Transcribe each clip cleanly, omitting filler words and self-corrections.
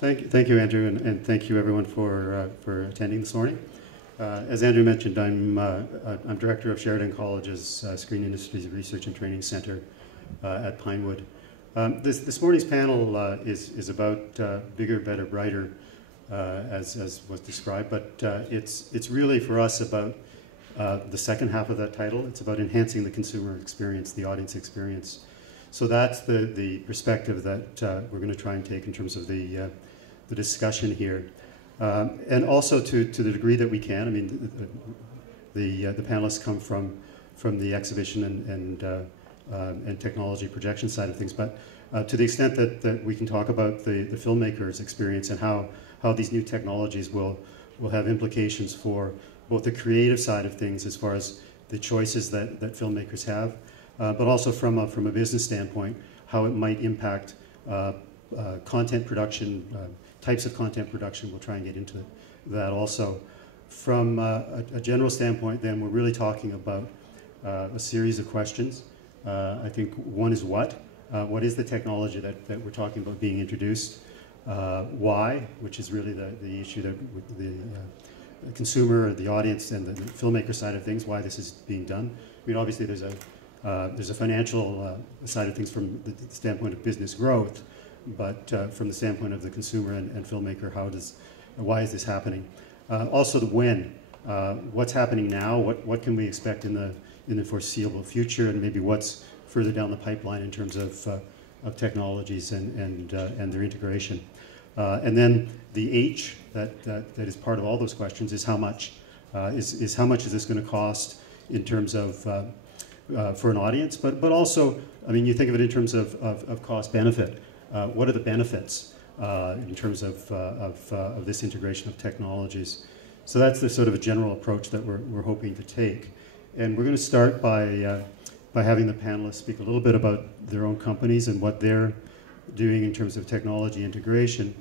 Thank you, Andrew, and thank you everyone for attending this morning. As Andrew mentioned, I'm director of Sheridan College's Screen Industries Research and Training Center at Pinewood. This morning's panel is about bigger, better, brighter, as was described, but it's really for us about the second half of that title. It's about enhancing the consumer experience, the audience experience. So that's the perspective that we're going to try and take in terms of the discussion here. And also to the degree that we can. I mean, the panelists come from the exhibition and technology projection side of things, but to the extent that we can talk about the filmmaker's experience and how these new technologies will have implications for both the creative side of things as far as the choices that filmmakers have, but also from a business standpoint, how it might impact content production, types of content production. We'll try and get into that also. From a general standpoint, then, we're really talking about a series of questions. I think one is what? What is the technology that we're talking about being introduced? Why, which is really the issue that with the consumer, the audience, and the filmmaker side of things, why this is being done. I mean, obviously there's a financial side of things from the standpoint of business growth, but from the standpoint of the consumer and filmmaker, why is this happening? Also the when, what's happening now, what can we expect in the foreseeable future, and maybe what's further down the pipeline in terms of technologies and their integration. And then the H that is part of all those questions is how much. Is how much is this going to cost in terms of for an audience, but also, I mean, you think of it in terms of cost benefit. What are the benefits in terms of this integration of technologies? So that's the sort of a general approach that we're hoping to take. And we're going to start by having the panelists speak a little bit about their own companies and what they're doing in terms of technology integration.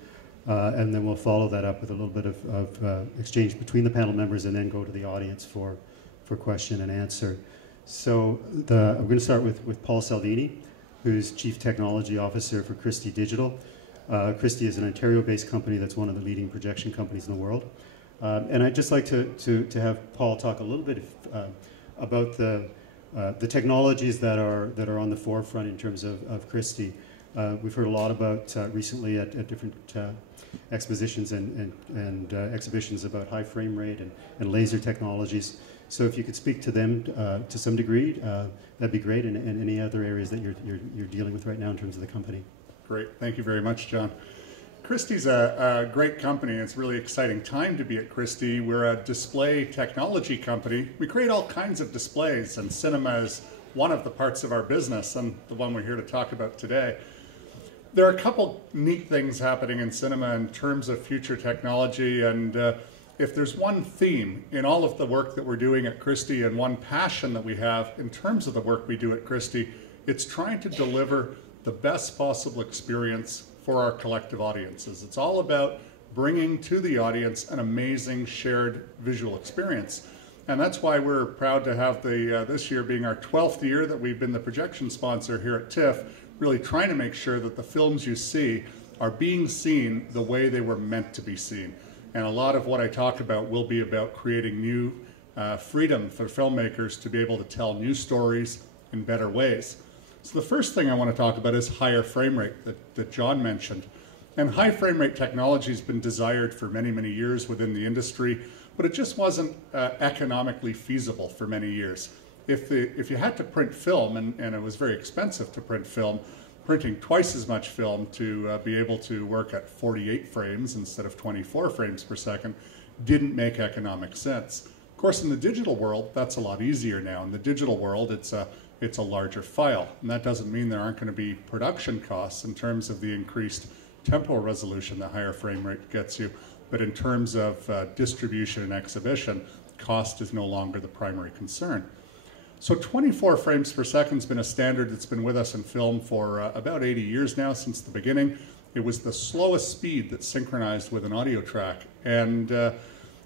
And then we'll follow that up with a little bit of exchange between the panel members and then go to the audience for question and answer. So we're going to start with Paul Salvini, who's Chief Technology Officer for Christie Digital. Christie is an Ontario-based company that's one of the leading projection companies in the world. And I'd just like to have Paul talk a little bit about the technologies that are on the forefront in terms of Christie. We've heard a lot about recently at different expositions and exhibitions about high frame rate and laser technologies. So if you could speak to them to some degree, that'd be great, and any other areas that you're dealing with right now in terms of the company. Great, thank you very much, John. Christie's a great company. It's a really exciting time to be at Christie. We're a display technology company. We create all kinds of displays, and cinema is one of the parts of our business, and the one we're here to talk about today. There are a couple neat things happening in cinema in terms of future technology, and if there's one theme in all of the work that we're doing at Christie and one passion that we have in terms of the work we do at Christie, it's trying to deliver the best possible experience for our collective audiences. It's all about bringing to the audience an amazing shared visual experience. And that's why we're proud to have this year being our 12th year that we've been the projection sponsor here at TIFF, really trying to make sure that the films you see are being seen the way they were meant to be seen. And a lot of what I talk about will be about creating new freedom for filmmakers to be able to tell new stories in better ways. So the first thing I want to talk about is higher frame rate that John mentioned. And high frame rate technology has been desired for many, many years within the industry, but it just wasn't economically feasible for many years. If you had to print film, and it was very expensive to print film, printing twice as much film to be able to work at 48 frames instead of 24 frames per second didn't make economic sense. Of course, in the digital world, that's a lot easier now. In the digital world, it's a larger file, and that doesn't mean there aren't going to be production costs in terms of the increased temporal resolution that higher frame rate gets you, but in terms of distribution and exhibition, cost is no longer the primary concern. So 24 frames per second has been a standard that's been with us in film for about 80 years now, since the beginning. It was the slowest speed that synchronized with an audio track, and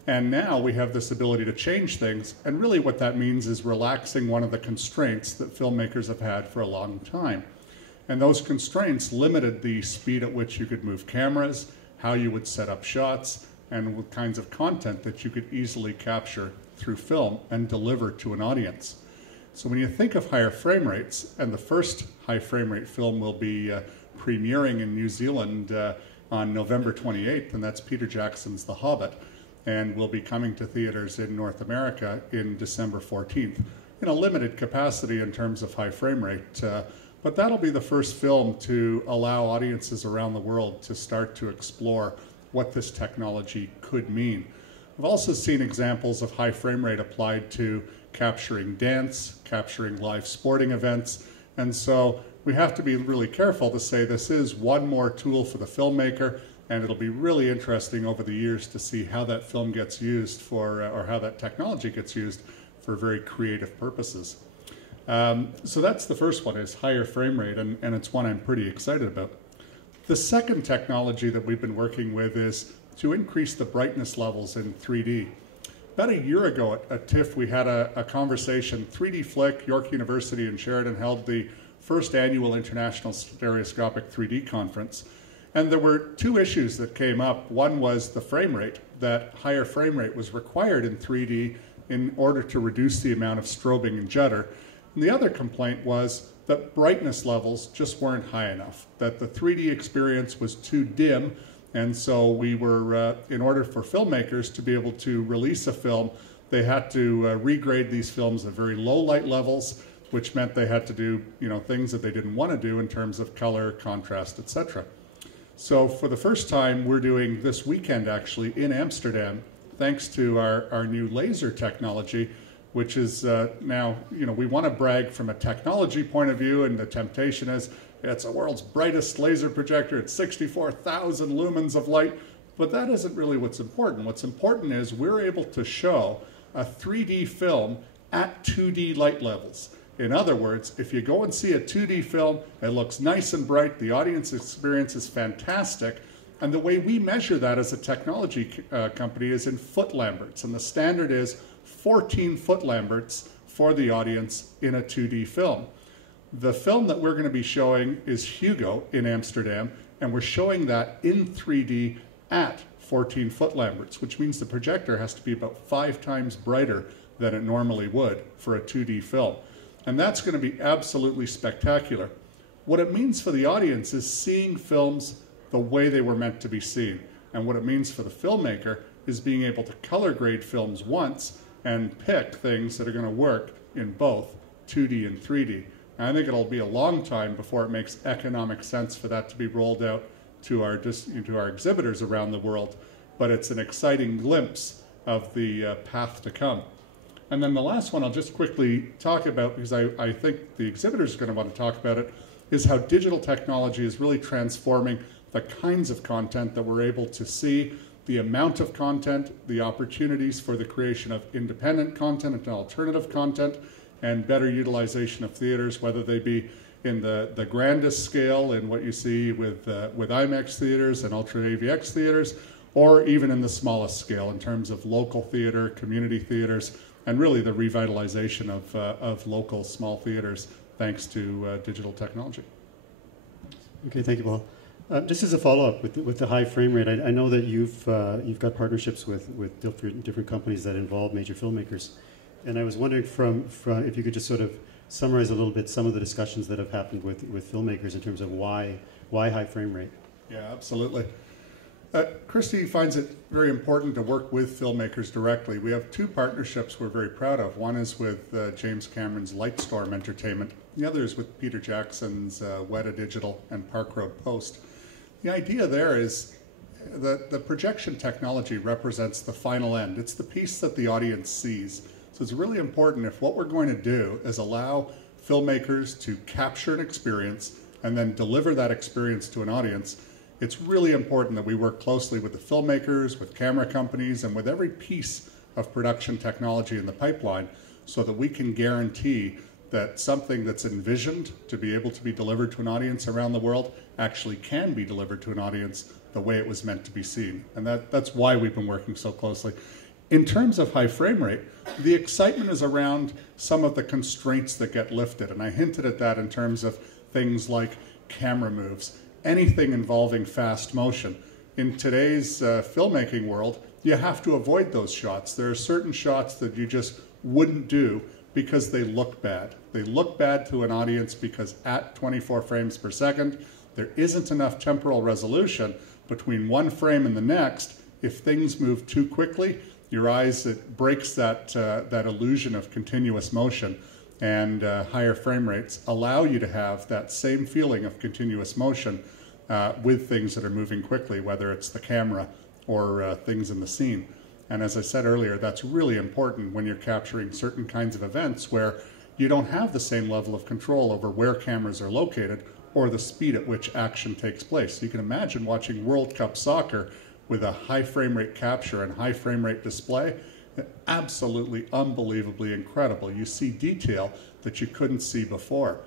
now we have this ability to change things, and really what that means is relaxing one of the constraints that filmmakers have had for a long time. And those constraints limited the speed at which you could move cameras, how you would set up shots, and what kinds of content that you could easily capture through film and deliver to an audience. So when you think of higher frame rates, and the first high frame rate film will be premiering in New Zealand on November 28th, and that's Peter Jackson's The Hobbit, and will be coming to theaters in North America in December 14th, in a limited capacity in terms of high frame rate. But that'll be the first film to allow audiences around the world to start to explore what this technology could mean. I've also seen examples of high frame rate applied to capturing dance, capturing live sporting events, and so we have to be really careful to say this is one more tool for the filmmaker, and it'll be really interesting over the years to see how that film gets used for, or how that technology gets used for very creative purposes. So that's the first one, is higher frame rate, and it's one I'm pretty excited about. The second technology that we've been working with is to increase the brightness levels in 3D. About a year ago at TIFF, we had a conversation. 3D Flick, York University and Sheridan held the first annual International Stereoscopic 3D Conference. And there were two issues that came up. One was the frame rate, that higher frame rate was required in 3D in order to reduce the amount of strobing and judder. And the other complaint was that brightness levels just weren't high enough, that the 3D experience was too dim. And so we were, in order for filmmakers to be able to release a film, they had to regrade these films at very low light levels, which meant they had to do, things that they didn't want to do in terms of color, contrast, etc. So for the first time, we're doing this weekend actually in Amsterdam, thanks to our new laser technology, which is now, we want to brag from a technology point of view, and the temptation is, it's the world's brightest laser projector. It's 64,000 lumens of light, but that isn't really what's important. What's important is we're able to show a 3D film at 2D light levels. In other words, if you go and see a 2D film, it looks nice and bright, the audience experience is fantastic, and the way we measure that as a technology company is in foot lamberts, and the standard is 14 foot lamberts for the audience in a 2D film. The film that we're going to be showing is Hugo in Amsterdam, and we're showing that in 3D at 14 foot lamberts, which means the projector has to be about 5 times brighter than it normally would for a 2D film. And that's going to be absolutely spectacular. What it means for the audience is seeing films the way they were meant to be seen. And what it means for the filmmaker is being able to color grade films once and pick things that are going to work in both 2D and 3D. And I think it'll be a long time before it makes economic sense for that to be rolled out to our exhibitors around the world, but it's an exciting glimpse of the path to come. And then the last one I'll just quickly talk about, because I think the exhibitors are going to want to talk about it, is how digital technology is really transforming the kinds of content that we're able to see, the amount of content, the opportunities for the creation of independent content and alternative content, and better utilization of theaters, whether they be in the grandest scale in what you see with IMAX theaters and Ultra AVX theaters, or even in the smallest scale in terms of local theater, community theaters, and really the revitalization of local small theaters thanks to digital technology. Okay, thank you, Paul. Just as a follow-up with the high frame rate, I know that you've got partnerships with different companies that involve major filmmakers. And I was wondering from if you could just sort of summarize a little bit some of the discussions that have happened with filmmakers in terms of why high frame rate. Yeah, absolutely. Christie finds it very important to work with filmmakers directly. We have 2 partnerships we're very proud of. One is with James Cameron's Lightstorm Entertainment. The other is with Peter Jackson's Weta Digital and Park Road Post. The idea there is that the projection technology represents the final end. It's the piece that the audience sees. So it's really important, if what we're going to do is allow filmmakers to capture an experience and then deliver that experience to an audience, it's really important that we work closely with the filmmakers, with camera companies, and with every piece of production technology in the pipeline so that we can guarantee that something that's envisioned to be able to be delivered to an audience around the world actually can be delivered to an audience the way it was meant to be seen. And that's why we've been working so closely. In terms of high frame rate, the excitement is around some of the constraints that get lifted. And I hinted at that in terms of things like camera moves, anything involving fast motion. in today's filmmaking world, you have to avoid those shots. There are certain shots that you just wouldn't do because they look bad. They look bad to an audience because at 24 frames per second, there isn't enough temporal resolution between one frame and the next. If things move too quickly, your eyes, it breaks that, that illusion of continuous motion, and higher frame rates allow you to have that same feeling of continuous motion with things that are moving quickly, whether it's the camera or things in the scene. And as I said earlier, that's really important when you're capturing certain kinds of events where you don't have the same level of control over where cameras are located or the speed at which action takes place. You can imagine watching World Cup soccer with a high frame rate capture and high frame rate display. Absolutely unbelievably incredible. You see detail that you couldn't see before.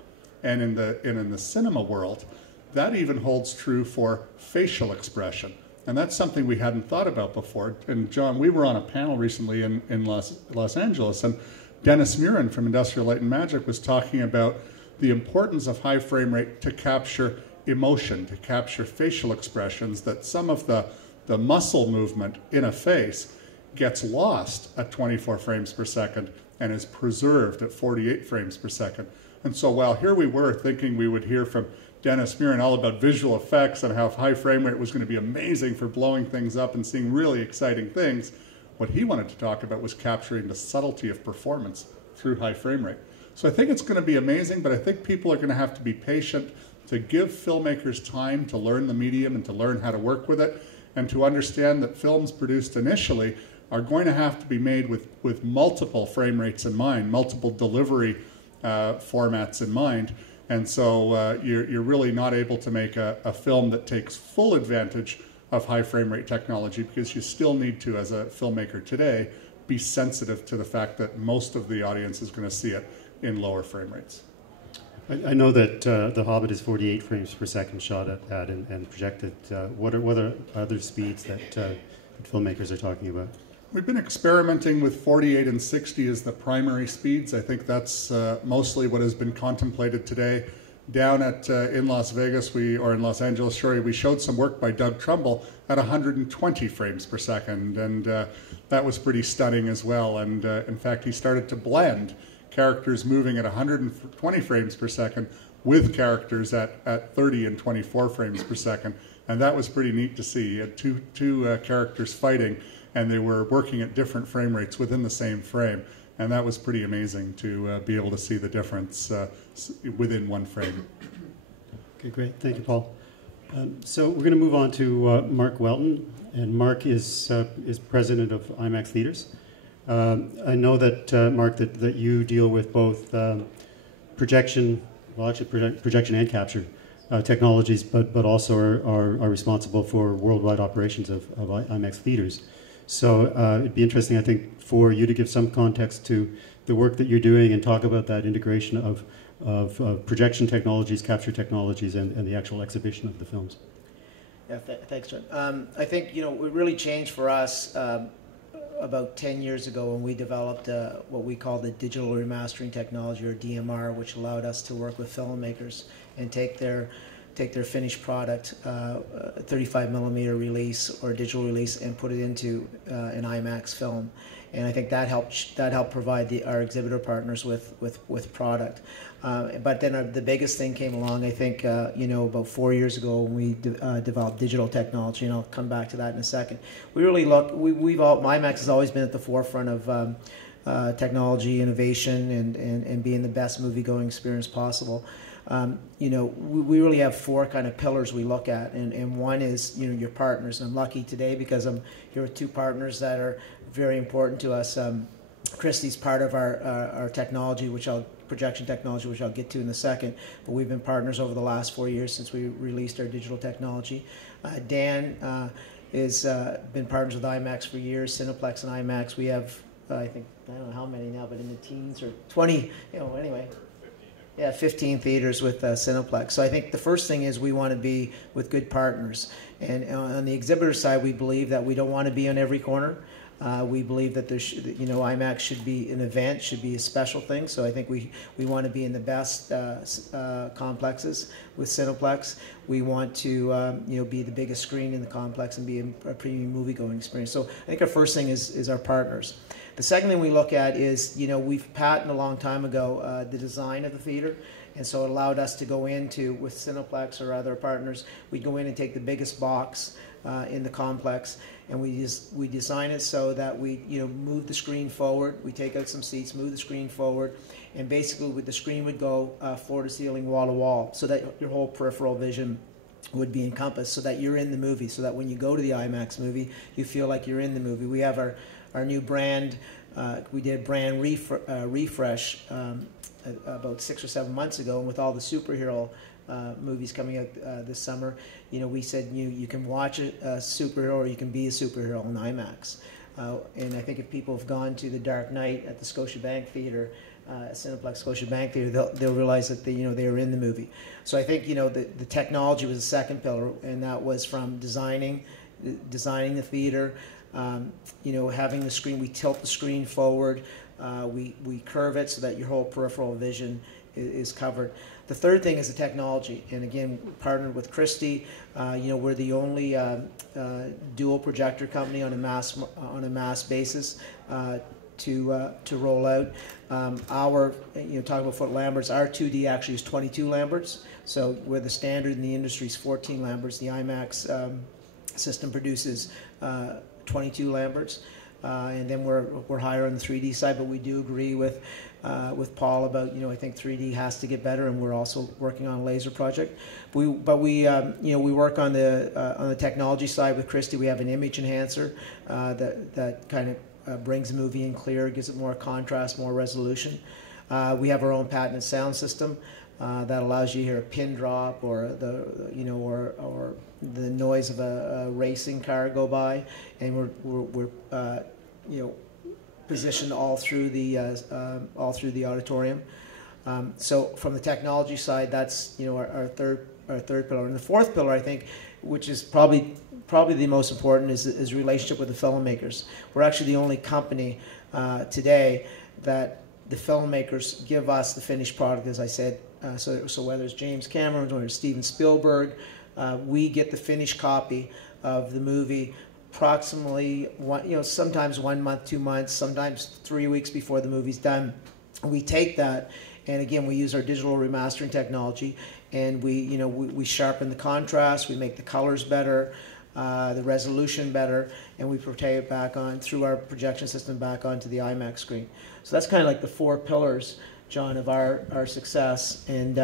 And in the cinema world, that even holds true for facial expression. And that's something we hadn't thought about before. And John, we were on a panel recently in Los Angeles, and Dennis Murin from Industrial Light and Magic was talking about the importance of high frame rate to capture emotion, to capture facial expressions, that some of the muscle movement in a face gets lost at 24 frames per second and is preserved at 48 frames per second. And so while here we were thinking we would hear from Dennis Murin all about visual effects and how high frame rate was going to be amazing for blowing things up and seeing really exciting things, what he wanted to talk about was capturing the subtlety of performance through high frame rate. So I think it's going to be amazing, but I think people are going to have to be patient to give filmmakers time to learn the medium and to learn how to work with it, and to understand that films produced initially are going to have to be made with multiple frame rates in mind, multiple delivery formats in mind. And so you're really not able to make a film that takes full advantage of high frame rate technology, because you still need to, as a filmmaker today, be sensitive to the fact that most of the audience is going to see it in lower frame rates. I know that The Hobbit is 48 frames per second shot at and projected. What are other speeds that filmmakers are talking about? We've been experimenting with 48 and 60 as the primary speeds. I think that's mostly what has been contemplated today. Down at in Las Vegas, or in Los Angeles, sorry, we showed some work by Doug Trumbull at 120 frames per second, and that was pretty stunning as well. And in fact, he started to blend characters moving at 120 frames per second with characters at 30 and 24 frames per second, and that was pretty neat to see. He had two characters fighting, and they were working at different frame rates within the same frame. And that was pretty amazing to be able to see the difference within one frame. Okay, great. Thank you, Paul. So we're going to move on to Mark Welton. And Mark is president of IMAX Theaters. I know that, Mark, that you deal with both projection, well, actually projection and capture technologies, but also are responsible for worldwide operations of IMAX Theaters. So it'd be interesting, I think, for you to give some context to the work that you're doing and talk about that integration of projection technologies, capture technologies, and the actual exhibition of the films. Yeah, thanks, John. I think, it really changed for us about 10 years ago when we developed what we call the digital remastering technology, or DMR, which allowed us to work with filmmakers and take their finished product, 35 millimeter release or digital release, and put it into an IMAX film. And I think that helped provide our exhibitor partners with product. But then the biggest thing came along, I think, about 4 years ago when we developed digital technology, and I'll come back to that in a second. We really IMAX has always been at the forefront of technology, innovation, and being the best movie-going experience possible. We really have four kind of pillars we look at, and one is your partners. And I'm lucky today because I'm here with two partners that are very important to us. Christie's part of our technology, projection technology, which I'll get to in a second. But we've been partners over the last 4 years since we released our digital technology. Dan has been partners with IMAX for years. Cineplex and IMAX. We have, I don't know how many now, but in the teens or 20. Anyway. Yeah, 15 theaters with Cineplex. So I think the first thing is we want to be with good partners. And on the exhibitor side, we believe that we don't want to be on every corner. We believe that IMAX should be an event, should be a special thing. So I think we want to be in the best complexes with Cineplex. We want to be the biggest screen in the complex and be a premium movie-going experience. So I think our first thing is our partners. The second thing we look at is, we've patented a long time ago the design of the theater. And so it allowed us to go into, with Cineplex or other partners, we'd go in and take the biggest box in the complex, and we design it so that we move the screen forward. We take out some seats, move the screen forward, and basically the screen would go floor to ceiling, wall to wall, so that your whole peripheral vision would be encompassed, so that you're in the movie, so that when you go to the IMAX movie, you feel like you're in the movie. We have our new brand. We did brand refresh about 6 or 7 months ago, and with all the superhero movies coming out this summer, we said you can watch a superhero or you can be a superhero in IMAX. And I think if people have gone to The Dark Knight at the Scotiabank Theater, Cineplex Scotiabank Theater, they'll realize that they were in the movie. So I think the technology was the second pillar, and that was from designing the theater, having the screen. We tilt the screen forward. We curve it so that your whole peripheral vision is covered. The third thing is the technology, and again, partnered with Christie. We're the only dual projector company on a mass basis to roll out. Talking about foot Lamberts, our 2D actually is 22 Lamberts. So where the standard in the industry is 14 Lamberts, the IMAX system produces 22 Lamberts. And then we're higher on the 3D side, but we do agree with Paul about I think 3D has to get better, and we're also working on a laser project. We work on the technology side with Christie. We have an image enhancer that kind of brings the movie in clear, gives it more contrast, more resolution. We have our own patented sound system that allows you to hear a pin drop or or the noise of a racing car go by, and we're positioned all through the auditorium. So from the technology side, that's our third pillar, and the fourth pillar, I think, which is probably the most important, is relationship with the filmmakers. We're actually the only company today that the filmmakers give us the finished product, as I said. So whether it's James Cameron or Steven Spielberg, we get the finished copy of the movie approximately sometimes 1 month, 2 months, sometimes 3 weeks before the movie's done. We take that, and again, we use our digital remastering technology, and we sharpen the contrast, we make the colors better, the resolution better, and we portray it back on through our projection system back onto the IMAX screen. So that's kind of like the 4 pillars, John, of our success. And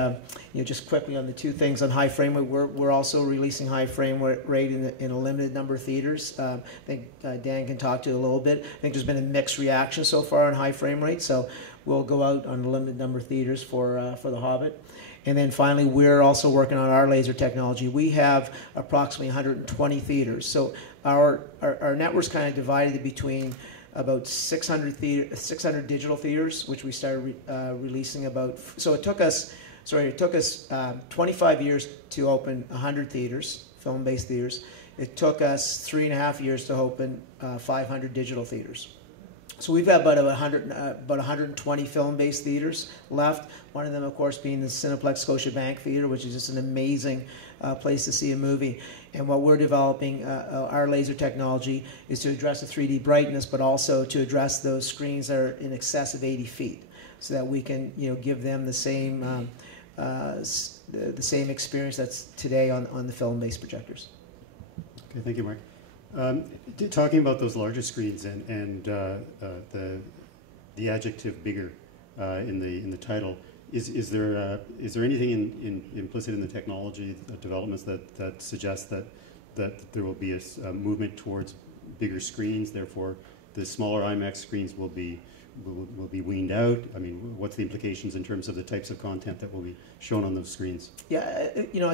just quickly on the 2 things on high frame rate, we're also releasing high frame rate in a limited number of theaters. I think Dan can talk to you a little bit. I think there's been a mixed reaction so far on high frame rate, so we'll go out on a limited number of theaters for The Hobbit. And then finally, we're also working on our laser technology. We have approximately 120 theaters, so our network's kind of divided between about 600 digital theaters, which we started releasing about. So it took us 25 years to open 100 theaters, film-based theaters. It took us 3.5 years to open 500 digital theaters. So we've got about 120 film-based theaters left. One of them, of course, being the Cineplex Scotiabank Theater, which is just an amazing place to see a movie. And what we're developing, our laser technology, is to address the 3D brightness, but also to address those screens that are in excess of 80 feet, so that we can give them the same experience that's today on the film-based projectors. Okay, thank you, Mark. Talking about those larger screens and the adjective "bigger" in the title, is there anything implicit in the technology developments that suggests that there will be a movement towards bigger screens? Therefore, the smaller IMAX screens will be weaned out. I mean, what's the implications in terms of the types of content that will be shown on those screens? Yeah,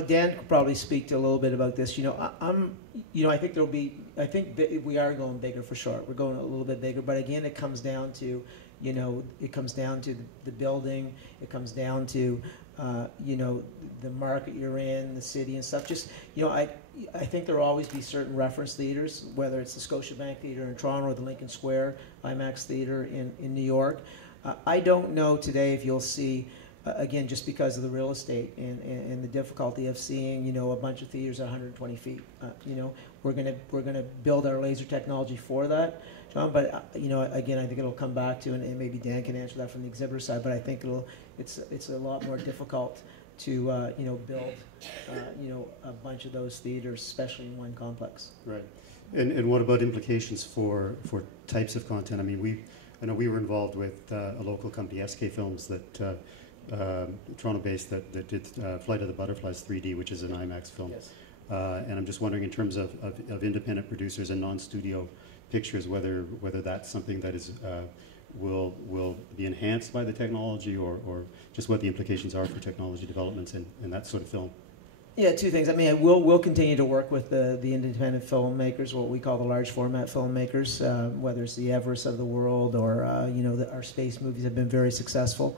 Dan could probably speak to a little bit about this. I think there'll be. I think that we are going bigger for sure. We're going a little bit bigger, but again, it comes down to, it comes down to the building. It comes down to you know, the market you're in, the city and stuff. Just, you know, I think there will always be certain reference theaters, whether it's the Scotiabank Theatre in Toronto or the Lincoln Square IMAX Theatre in New York. I don't know today if you'll see, again, just because of the real estate and the difficulty of seeing, you know, a bunch of theaters at 120 feet. You know, we're gonna build our laser technology for that, John. But you know, again, I think it'll come back to, and maybe Dan can answer that from the exhibitor side. But I think it's a lot more difficult to you know, build you know, a bunch of those theaters, especially in one complex. Right. And what about implications for types of content? I mean, I know we were involved with a local company, SK Films, that Toronto-based, that did Flight of the Butterflies 3D, which is an IMAX film. Yes. And I'm just wondering, in terms of independent producers and non-studio pictures, whether that's something that is will be enhanced by the technology, or just what the implications are for technology developments in that sort of film. Yeah, two things. I mean, we'll continue to work with the independent filmmakers, what we call the large format filmmakers, whether it's the Everest of the world or you know, our space movies have been very successful.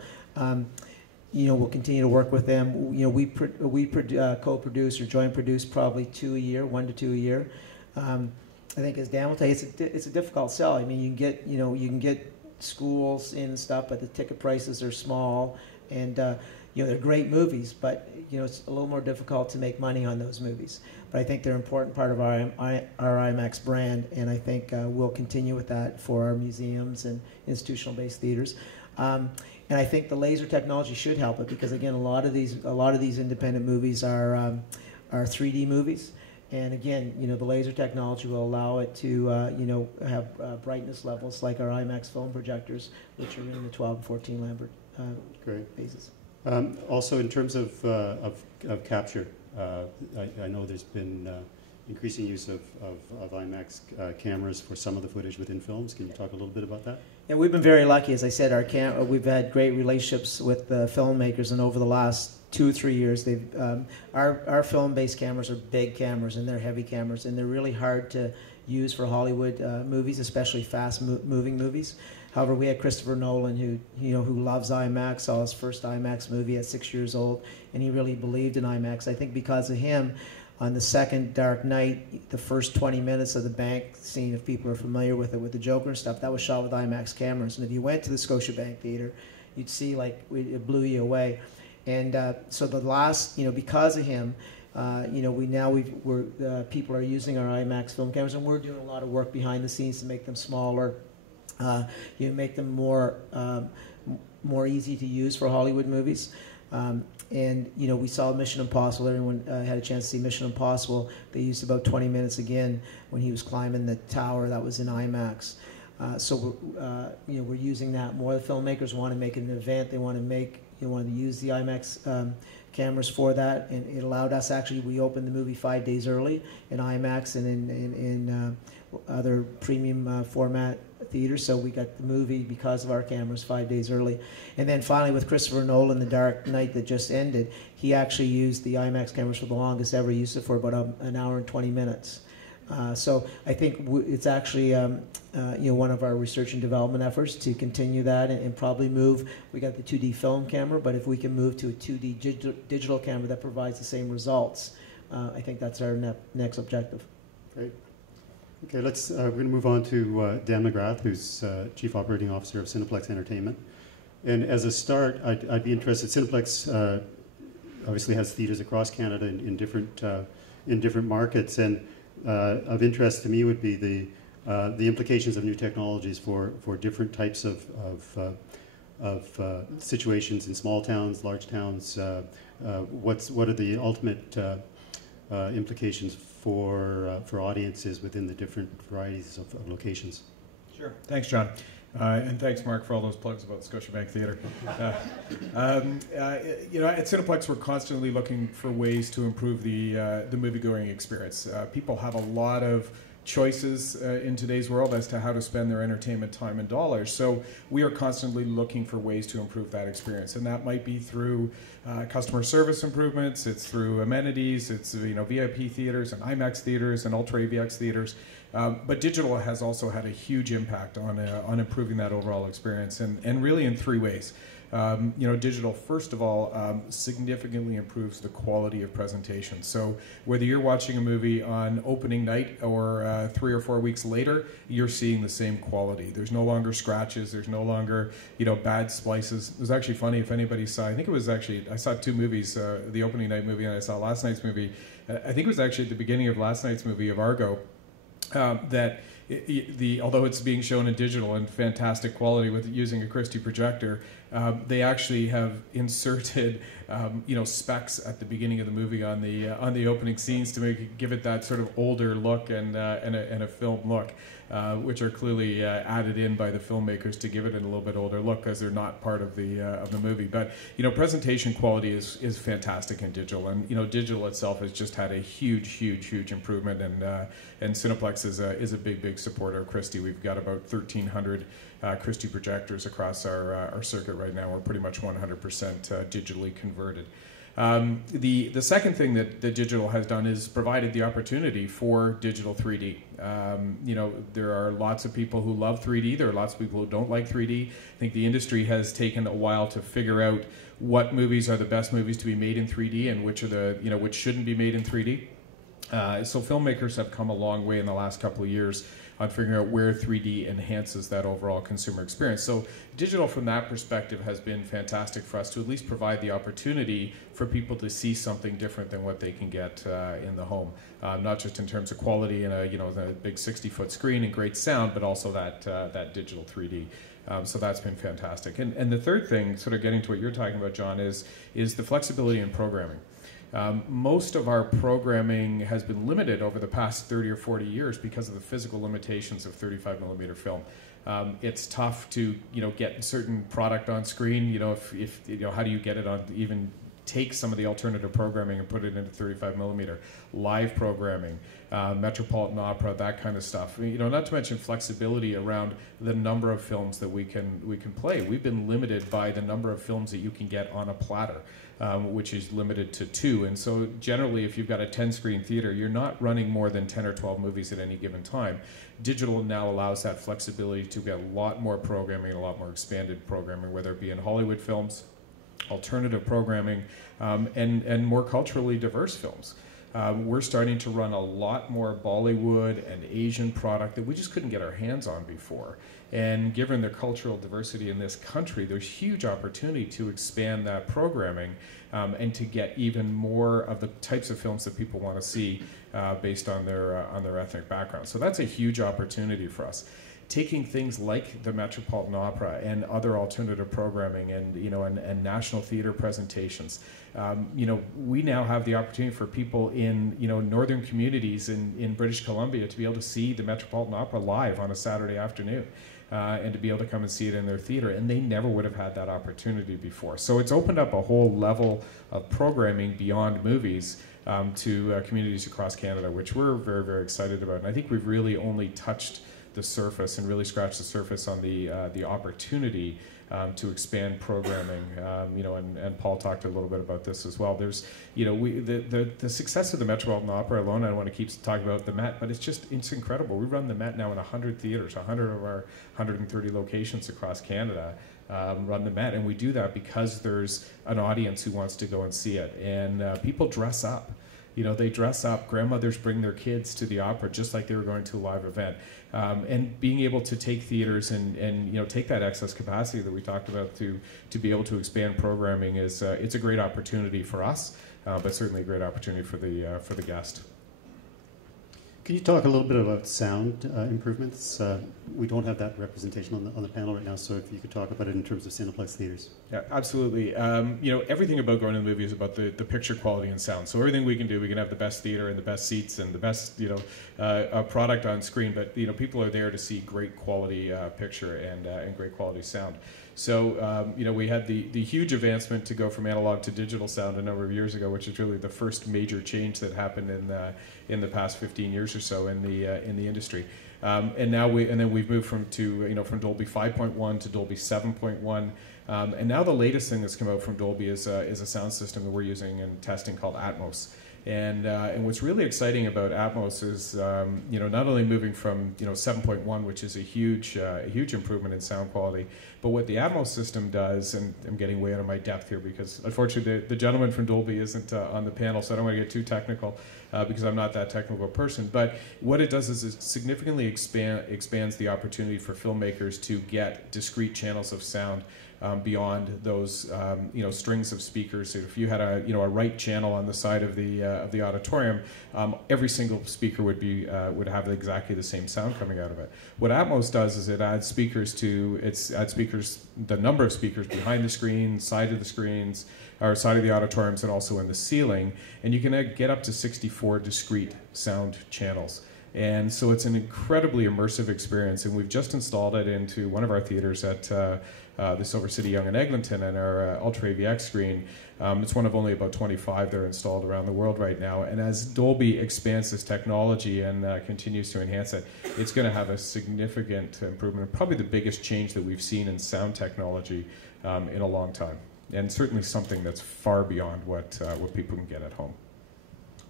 You know, we'll continue to work with them. You know, we co-produce or joint produce probably 2 a year, 1 to 2 a year. I think, as Dan will tell you, it's a difficult sell. I mean, you can get schools in and stuff, but the ticket prices are small, and you know, they're great movies, but you know, it's a little more difficult to make money on those movies. But I think they're an important part of our IMAX brand, and I think we'll continue with that for our museums and institutional-based theaters. And I think the laser technology should help it, because again, a lot of these independent movies are 3D movies. And again, you know, the laser technology will allow it to, you know, have brightness levels like our IMAX film projectors, which are in the 12 and 14 Lambert phases. Also, in terms of capture, I know there's been increasing use of IMAX cameras for some of the footage within films. Can you talk a little bit about that? Yeah, we've been very lucky. As I said, we've had great relationships with the filmmakers, and over the last 2 or 3 years, our film-based cameras are big cameras, and they're heavy cameras, and they're really hard to use for Hollywood movies, especially fast-moving movies. However, we had Christopher Nolan, who loves IMAX, saw his first IMAX movie at 6 years old, and he really believed in IMAX. I think because of him, on the second Dark Knight, the first 20 minutes of the bank scene, if people are familiar with it, with the Joker and stuff, that was shot with IMAX cameras. And if you went to the Scotiabank Theatre, you'd see, like, it blew you away. And so the last, you know, because of him, you know, people are using our IMAX film cameras, and we're doing a lot of work behind the scenes to make them smaller, you know, make them more easy to use for Hollywood movies. And you know, we saw Mission Impossible. Everyone had a chance to see Mission Impossible. They used about 20 minutes again when he was climbing the tower. That was in IMAX. So you know, we're using that more. The filmmakers want to make it an event. They want to use the IMAX cameras for that, and it allowed us, actually, we opened the movie 5 days early in IMAX and in other premium format theaters, so we got the movie because of our cameras 5 days early. And then finally, with Christopher Nolan, The Dark Knight that just ended, he actually used the IMAX cameras for the longest ever. He used it for about an hour and 20 minutes. So I think it's actually you know, one of our research and development efforts to continue that and probably move. We got the 2D film camera, but if we can move to a 2D digital camera that provides the same results, I think that's our next objective. Great. Okay, we're going to move on to Dan McGrath, who's Chief Operating Officer of Cineplex Entertainment. And as a start, I'd be interested. Cineplex obviously has theaters across Canada in different markets, and of interest to me would be the implications of new technologies for different types of situations in small towns, large towns. What are the ultimate implications for audiences within the different varieties of locations? Sure. Thanks, John. And thanks, Mark, for all those plugs about the Scotiabank Theatre. You know, at Cineplex, we're constantly looking for ways to improve the movie-going experience. People have a lot of choices in today's world as to how to spend their entertainment time and dollars. So we are constantly looking for ways to improve that experience, and that might be through customer service improvements. It's through amenities. It's, you know, VIP theaters and IMAX theaters and Ultra AVX theaters. But digital has also had a huge impact on improving that overall experience, and really in 3 ways. Digital, first of all, significantly improves the quality of presentation. So whether you're watching a movie on opening night or 3 or 4 weeks later, you're seeing the same quality. There's no longer scratches. There's no longer, bad splices. It was actually funny, if anybody saw, I saw 2 movies, the opening night movie and I saw last night's movie. I think it was actually at the beginning of last night's movie of Argo, that although it's being shown in digital and fantastic quality with using a Christie projector, they actually have inserted specs at the beginning of the movie on the opening scenes to give it that sort of older look and a film look, which are clearly added in by the filmmakers to give it a little bit older look because they're not part of the movie. But presentation quality is fantastic in digital, and digital itself has just had a huge improvement, and Cineplex is a big supporter of Christie. We've got about 1,300 Christie projectors across our circuit right now. We're pretty much 100% digitally converted. The second thing that digital has done is provided the opportunity for digital 3D. There are lots of people who love 3D. There are lots of people who don't like 3D. I think the industry has taken a while to figure out what movies are the best movies to be made in 3D and which are which shouldn't be made in 3D. So filmmakers have come a long way in the last couple of years on figuring out where 3D enhances that overall consumer experience. So digital from that perspective has been fantastic for us to at least provide the opportunity for people to see something different than what they can get in the home. Not just in terms of quality and the big 60-foot screen and great sound, but also that digital 3D. So that's been fantastic. And the third thing, sort of getting to what you're talking about, John, is the flexibility in programming. Most of our programming has been limited over the past 30 or 40 years because of the physical limitations of 35mm film. It's tough to get certain product on screen. If how do you get it on? Even take some of the alternative programming and put it into 35mm, live programming, Metropolitan Opera, that kind of stuff. Not to mention flexibility around the number of films that we can play. We've been limited by the number of films that you can get on a platter. Which is limited to 2. And so generally, if you've got a 10-screen theater, you're not running more than 10 or 12 movies at any given time. Digital now allows that flexibility to get a lot more programming, a lot more expanded programming, whether it be in Hollywood films, alternative programming, and more culturally diverse films. We're starting to run a lot more Bollywood and Asian product that we just couldn't get our hands on before. And given the cultural diversity in this country, there's huge opportunity to expand that programming and to get even more of the types of films that people want to see based on their ethnic background. So that's a huge opportunity for us. Taking things like the Metropolitan Opera and other alternative programming and national theater presentations, we now have the opportunity for people in northern communities in British Columbia to be able to see the Metropolitan Opera live on a Saturday afternoon. And to be able to come and see it in their theater, and they never would have had that opportunity before. So it's opened up a whole level of programming beyond movies to communities across Canada, which we're very, very excited about. And I think we've really only touched the surface and really scratched the surface on the opportunity to expand programming. And Paul talked a little bit about this as well. There's, the success of the Metropolitan Opera alone, I don't want to keep talking about the Met, but it's incredible. We run the Met now in 100 theaters, 100 of our 130 locations across Canada run the Met, and we do that because there's an audience who wants to go and see it, and people dress up. They dress up. Grandmothers bring their kids to the opera just like they were going to a live event. And being able to take theaters and take that excess capacity that we talked about to be able to expand programming is it's a great opportunity for us, but certainly a great opportunity for the guest. Can you talk a little bit about sound improvements? We don't have that representation on the panel right now, so if you could talk about it in terms of Cineplex theaters. Yeah, absolutely. Everything about going to the movie is about the picture quality and sound. So everything we can do, we can have the best theater and the best seats and the best product on screen, but people are there to see great quality picture and great quality sound. So we had the huge advancement to go from analog to digital sound a number of years ago, which is really the first major change that happened in the past 15 years or so in the industry. And then we've moved from Dolby 5.1 to Dolby 7.1, and now the latest thing that's come out from Dolby is a sound system that we're using and testing called Atmos. And what's really exciting about Atmos is, not only moving from 7.1, which is a huge improvement in sound quality, but what the Atmos system does, and I'm getting way out of my depth here because unfortunately the gentleman from Dolby isn't on the panel, so I don't want to get too technical because I'm not that technical person. But what it does is it significantly expands the opportunity for filmmakers to get discrete channels of sound beyond those strings of speakers. If you had a right channel on the side of the auditorium, every single speaker would have exactly the same sound coming out of it. What Atmos does is it adds the number of speakers behind the screen, side of the screens, or side of the auditoriums, and also in the ceiling, and you can get up to 64 discrete sound channels. And so it's an incredibly immersive experience, and we've just installed it into one of our theaters at the Silver City Yonge and Eglinton, and our Ultra AVX screen. It's one of only about 25 that are installed around the world right now. And as Dolby expands this technology and continues to enhance it, it's going to have a significant improvement, probably the biggest change that we've seen in sound technology in a long time, and certainly something that's far beyond what people can get at home.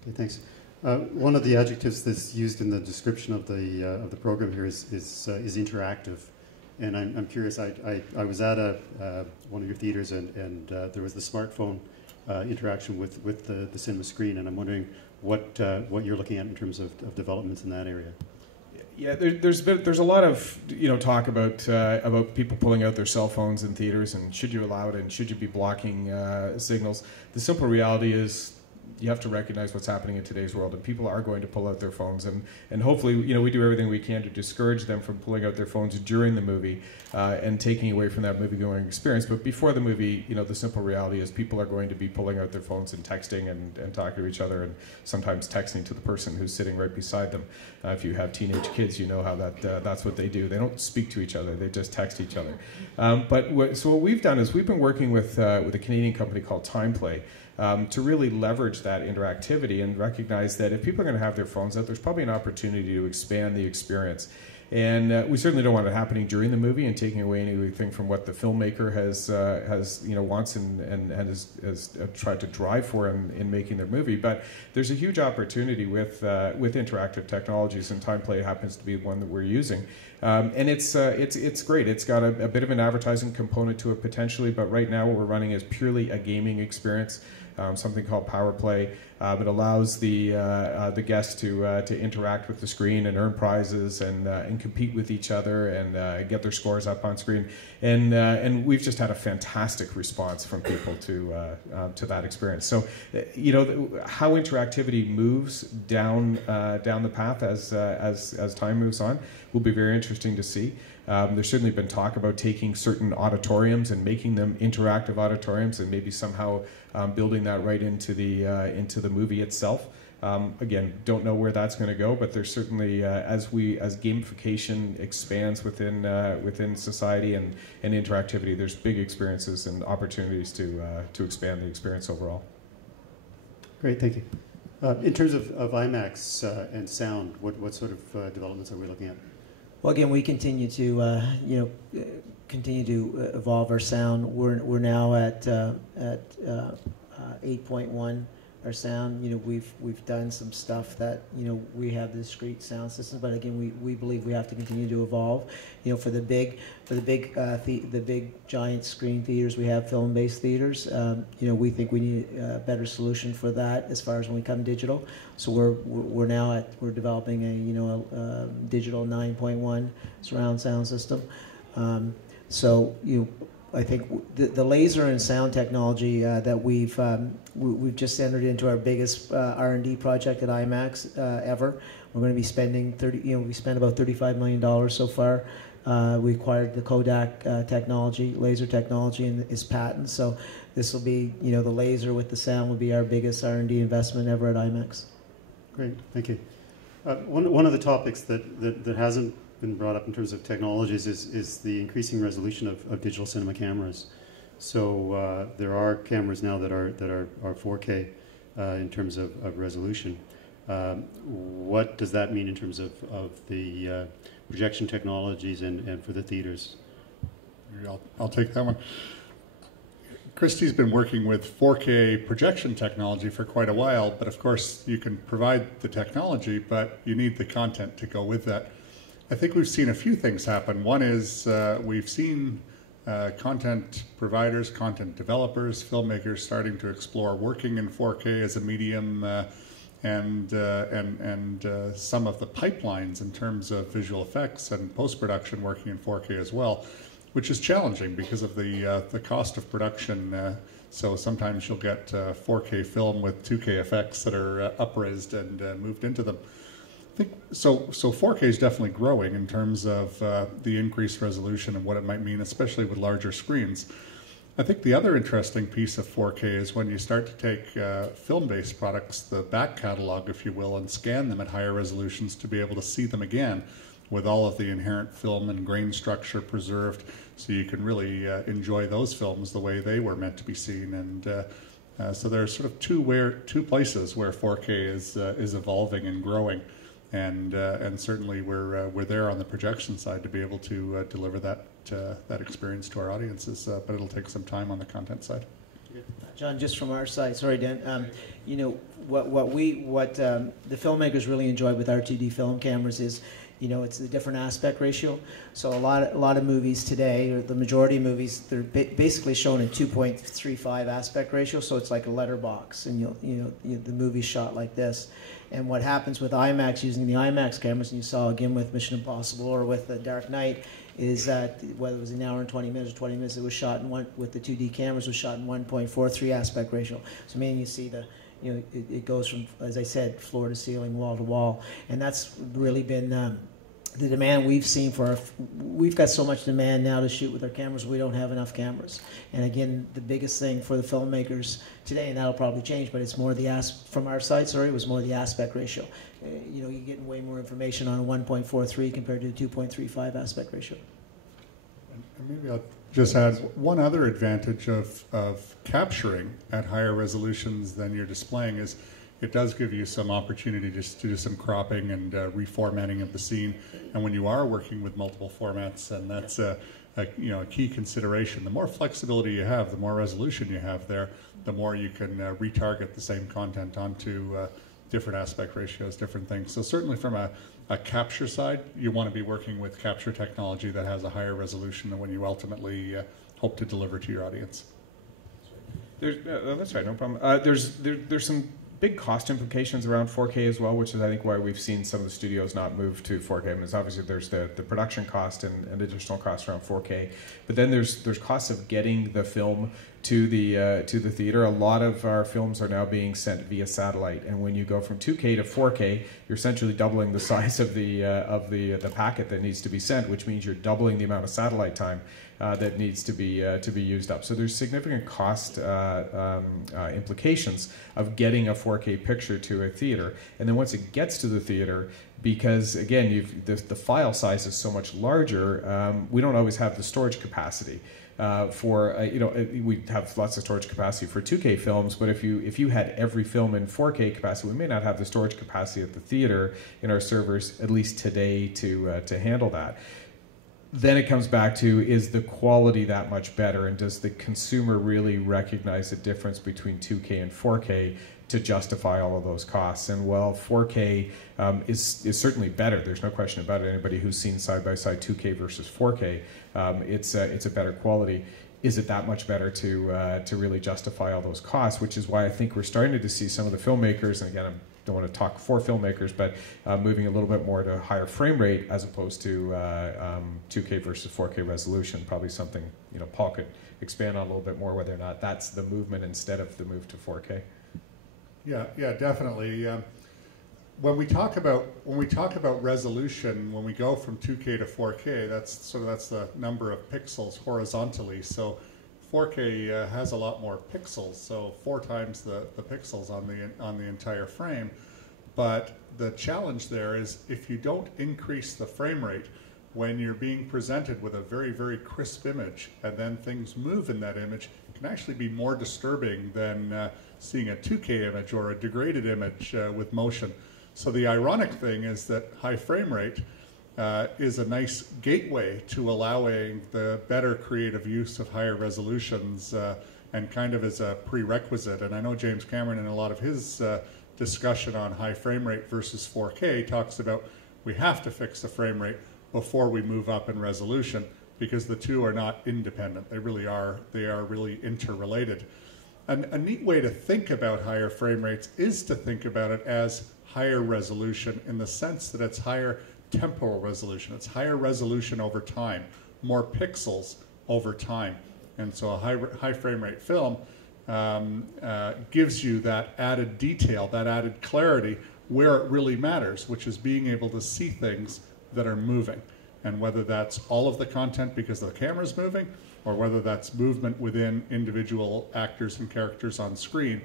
Okay, thanks. One of the adjectives that's used in the description of the program here is interactive, and I'm curious. I was at one of your theaters, and there was the smartphone interaction with the cinema screen, and I'm wondering what you're looking at in terms of developments in that area. Yeah, there's a lot of talk about people pulling out their cell phones in theaters, and should you allow it, and should you be blocking signals. The simple reality is, you have to recognize what's happening in today's world, and people are going to pull out their phones, and hopefully we do everything we can to discourage them from pulling out their phones during the movie and taking away from that movie-going experience. But before the movie, the simple reality is people are going to be pulling out their phones and texting and talking to each other, and sometimes texting to the person who's sitting right beside them. If you have teenage kids, you know how that's what they do. They don't speak to each other; they just text each other. So what we've done is we've been working with a Canadian company called TimePlay to really leverage that interactivity and recognize that if people are going to have their phones out, there's probably an opportunity to expand the experience. And we certainly don't want it happening during the movie and taking away anything from what the filmmaker has wants and has tried to drive for in making their movie. But there's a huge opportunity with interactive technologies, and TimePlay happens to be one that we're using. And it's great. It's got a bit of an advertising component to it potentially, but right now what we're running is purely a gaming experience. Something called Power Play. It allows the guests to interact with the screen and earn prizes and compete with each other and get their scores up on screen. And we've just had a fantastic response from people to that experience. So how interactivity moves down the path as time moves on will be very interesting to see. There's certainly been talk about taking certain auditoriums and making them interactive auditoriums, and maybe somehow building that right into the movie itself. Again, don't know where that's going to go, but there's certainly as gamification expands within society and interactivity, there's big experiences and opportunities to expand the experience overall. Great, thank you. In terms of IMAX and sound, what sort of developments are we looking at? Well, again, we continue to evolve our sound. We're now at 8.1. Our sound, we've done some stuff that we have discrete sound systems, but again, we believe we have to continue to evolve. For the big giant screen theaters, we have film-based theaters. We think we need a better solution for that as far as when we come digital. So we're now developing a digital 9.1 surround sound system. I think the laser and sound technology that we've just entered into our biggest R&D project at IMAX ever. We're going to be spending we spent about $35 million so far. We acquired the Kodak technology, laser technology, and its patent. So this will be the laser with the sound will be our biggest R&D investment ever at IMAX. Great, thank you. One of the topics that hasn't been brought up in terms of technologies is the increasing resolution of digital cinema cameras. So there are cameras now that are 4K in terms of resolution. What does that mean in terms of the projection technologies and for the theaters? I'll take that one. Christie's been working with 4K projection technology for quite a while, but of course you can provide the technology, but you need the content to go with that. I think we've seen a few things happen. One is we've seen content providers, content developers, filmmakers starting to explore working in 4K as a medium, and some of the pipelines in terms of visual effects and post-production working in 4K as well, which is challenging because of the cost of production. So sometimes you'll get 4K film with 2K effects that are upraised and moved into them. I think so 4K is definitely growing in terms of the increased resolution and what it might mean, especially with larger screens. I think the other interesting piece of 4K is when you start to take film-based products, the back catalog, if you will, and scan them at higher resolutions to be able to see them again with all of the inherent film and grain structure preserved, so you can really enjoy those films the way they were meant to be seen. And so there are sort of two places where 4K is evolving and growing. And certainly we're there on the projection side to be able to deliver that experience to our audiences, but it'll take some time on the content side. John, just from our side, sorry, Dan. You know what the filmmakers really enjoy with RTD film cameras is, you know, it's the different aspect ratio. So a lot of movies today, or the majority of movies, they're basically shown in 2.35 aspect ratio. So it's like a letterbox, and the movie's shot like this. And what happens with IMAX, using the IMAX cameras, and you saw again with Mission Impossible or with The Dark Knight, is that whether it was an hour and 20 minutes or 20 minutes, it was shot in with the 2D cameras, was shot in 1.43 aspect ratio. So meaning you see it goes from, as I said, floor to ceiling, wall to wall, and that's really been the demand we've seen we've got so much demand now to shoot with our cameras, we don't have enough cameras. And again, the biggest thing for the filmmakers today, and that'll probably change, but it's more from our side, it was more the aspect ratio. You're getting way more information on a 1.43 compared to a 2.35 aspect ratio. And maybe I'll just add one other advantage of capturing at higher resolutions than you're displaying is it does give you some opportunity just to do some cropping and reformatting of the scene. And when you are working with multiple formats, and that's a key consideration, the more flexibility you have, the more resolution you have there, the more you can retarget the same content onto different aspect ratios, different things. So certainly from a capture side, you want to be working with capture technology that has a higher resolution than when you ultimately hope to deliver to your audience. That's right, no problem. There's some big cost implications around 4K as well, which is I think why we've seen some of the studios not move to 4K. I mean, obviously there's the production cost and additional costs around 4K, but then there's costs of getting the film to the theater. A lot of our films are now being sent via satellite, and when you go from 2K to 4K, you're essentially doubling the size of the packet that needs to be sent, which means you're doubling the amount of satellite time that needs to be used up. So there's significant cost implications of getting a 4K picture to a theater, and then once it gets to the theater, because again the file size is so much larger, we don't always have the storage capacity. We have lots of storage capacity for 2K films, but if you had every film in 4K capacity, we may not have the storage capacity at the theater in our servers, at least today, to handle that. Then it comes back to, is the quality that much better, and does the consumer really recognize the difference between 2K and 4K to justify all of those costs? And well, 4K is certainly better. There's no question about it. Anybody who's seen side-by-side 2K versus 4K, it's a better quality. Is it that much better to really justify all those costs? Which is why I think we're starting to see some of the filmmakers, and again, I don't want to talk for filmmakers, but moving a little bit more to higher frame rate as opposed to 2K versus 4K resolution. Probably something Paul could expand on a little bit more, whether or not that's the movement instead of the move to 4K. Yeah, definitely. When we talk about resolution, when we go from 2K to 4K, that's the number of pixels horizontally. So 4K has a lot more pixels, so 4 times the pixels on the entire frame. But the challenge there is if you don't increase the frame rate when you're being presented with a very, very crisp image, and then things move in that image, it can actually be more disturbing than seeing a 2K image or a degraded image with motion. So the ironic thing is that high frame rate is a nice gateway to allowing the better creative use of higher resolutions and kind of as a prerequisite. And I know James Cameron, in a lot of his discussion on high frame rate versus 4K, talks about we have to fix the frame rate before we move up in resolution, because the two are not independent. They really are. They are really interrelated. And a neat way to think about higher frame rates is to think about it as higher resolution, in the sense that it's higher temporal resolution. It's higher resolution over time, more pixels over time. And so a high frame rate film gives you that added detail, that added clarity where it really matters, which is being able to see things that are moving. And whether that's all of the content because the camera's moving, or whether that's movement within individual actors and characters on screen,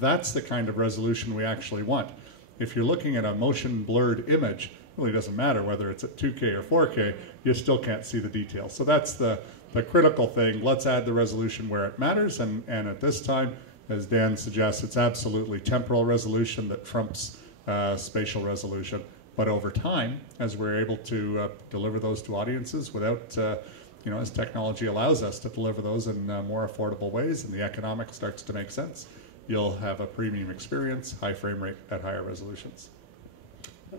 that's the kind of resolution we actually want. If you're looking at a motion blurred image, it really doesn't matter whether it's at 2K or 4K, you still can't see the details. So that's the critical thing. Let's add the resolution where it matters, and at this time, as Dan suggests, it's absolutely temporal resolution that trumps spatial resolution. But over time, as we're able to deliver those to audiences without, as technology allows us to deliver those in more affordable ways, and the economics starts to make sense, you'll have a premium experience, high frame rate at higher resolutions.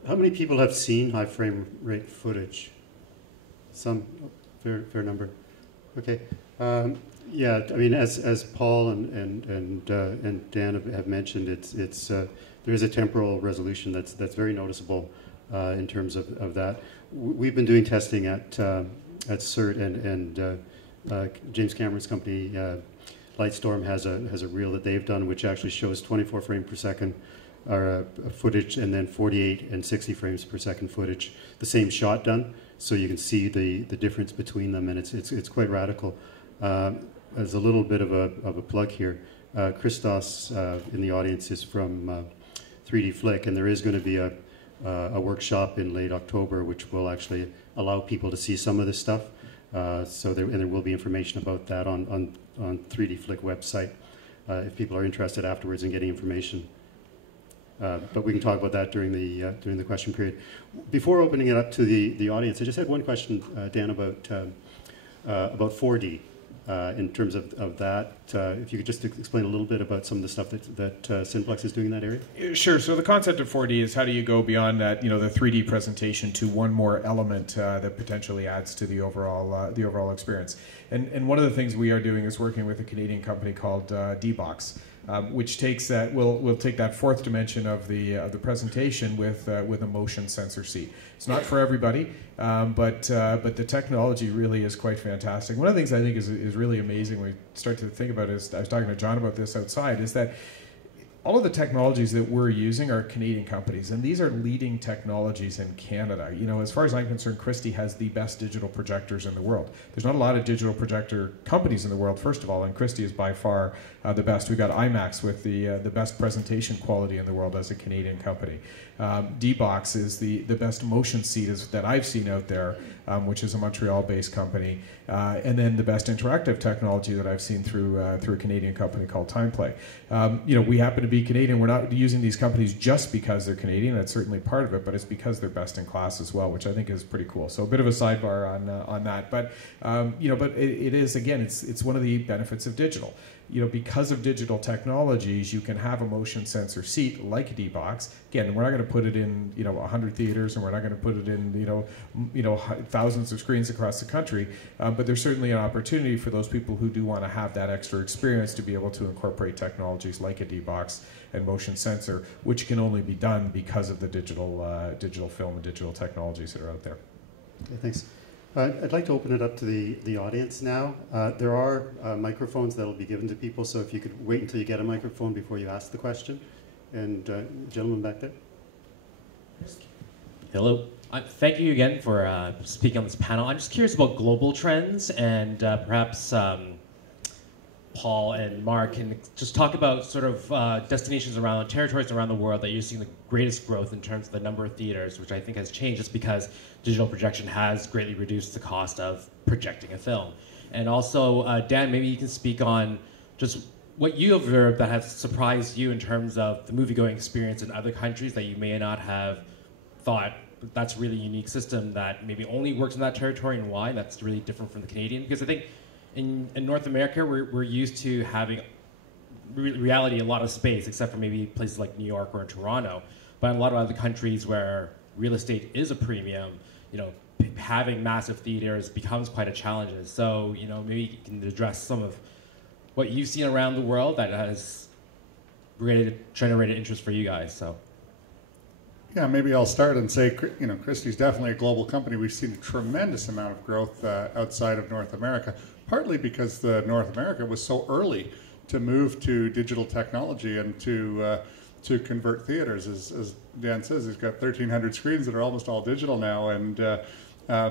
How many people have seen high frame rate footage? Some, fair number. Okay. Yeah, I mean, as Paul and Dan have mentioned, there is a temporal resolution that's very noticeable in terms of that. We've been doing testing at CERT, and James Cameron's company, Lightstorm, has a reel that they've done which actually shows 24 frames per second footage, and then 48 and 60 frames per second footage, the same shot done. So you can see the difference between them, and it's quite radical. As a little bit of a plug here, Christos in the audience is from 3D Flick, and there is going to be a workshop in late October which will actually allow people to see some of this stuff. So there will be information about that on 3D Flick website if people are interested afterwards in getting information. But we can talk about that during the question period. Before opening it up to the audience, I just had one question, Dan, about 4D. In terms of that, if you could just explain a little bit about some of the stuff that Cineplex is doing in that area. Sure. So the concept of 4D is how do you go beyond that, the 3D presentation to one more element that potentially adds to the overall experience. And one of the things we are doing is working with a Canadian company called D-Box, which takes that will take that fourth dimension of the presentation with a motion sensor seat. It's not for everybody, but the technology really is quite fantastic. One of the things I think is really amazing when we start to think about it, is I was talking to John about this outside, is that all of the technologies that we're using are Canadian companies, and these are leading technologies in Canada. As far as I'm concerned, Christie has the best digital projectors in the world. There's not a lot of digital projector companies in the world, first of all, and Christie is by far the best. We've got IMAX with the best presentation quality in the world as a Canadian company. D-Box is the best motion seat that I've seen out there, which is a Montreal-based company, and then the best interactive technology that I've seen through a Canadian company called TimePlay. We happen to be Canadian. We're not using these companies just because they're Canadian. That's certainly part of it, but it's because they're best in class as well, which I think is pretty cool. So a bit of a sidebar on that, but it is, again, it's one of the benefits of digital. Because of digital technologies, you can have a motion sensor seat like a D-Box. Again, we're not going to put it in 100 theaters, and we're not going to put it in thousands of screens across the country. But there's certainly an opportunity for those people who do want to have that extra experience to be able to incorporate technologies like a D-Box and motion sensor, which can only be done because of the digital film and digital technologies that are out there. Okay, thanks. I'd like to open it up to the audience now. There are microphones that will be given to people, so if you could wait until you get a microphone before you ask the question. And gentleman back there. Hello. Thank you again for speaking on this panel. I'm just curious about global trends, and perhaps Paul and Mark can just talk about sort of destinations around, territories around the world that you're seeing the greatest growth in terms of the number of theaters, which I think has changed just because digital projection has greatly reduced the cost of projecting a film. And also, Dan, maybe you can speak on just what you observed that has surprised you in terms of the movie-going experience in other countries that you may not have thought that's a really unique system that maybe only works in that territory, and why that's really different from the Canadian. Because I think In North America, we're used to having reality a lot of space, except for maybe places like New York or Toronto. But in a lot of other countries where real estate is a premium, you know, having massive theaters becomes quite a challenge. So, you know, maybe you can address some of what you've seen around the world that has generated interest for you guys. So, yeah, maybe I'll start and say, you know, Christie's definitely a global company. We've seen a tremendous amount of growth outside of North America, partly because North America was so early to move to digital technology and to convert theaters. As Dan says, he's got 1,300 screens that are almost all digital now, and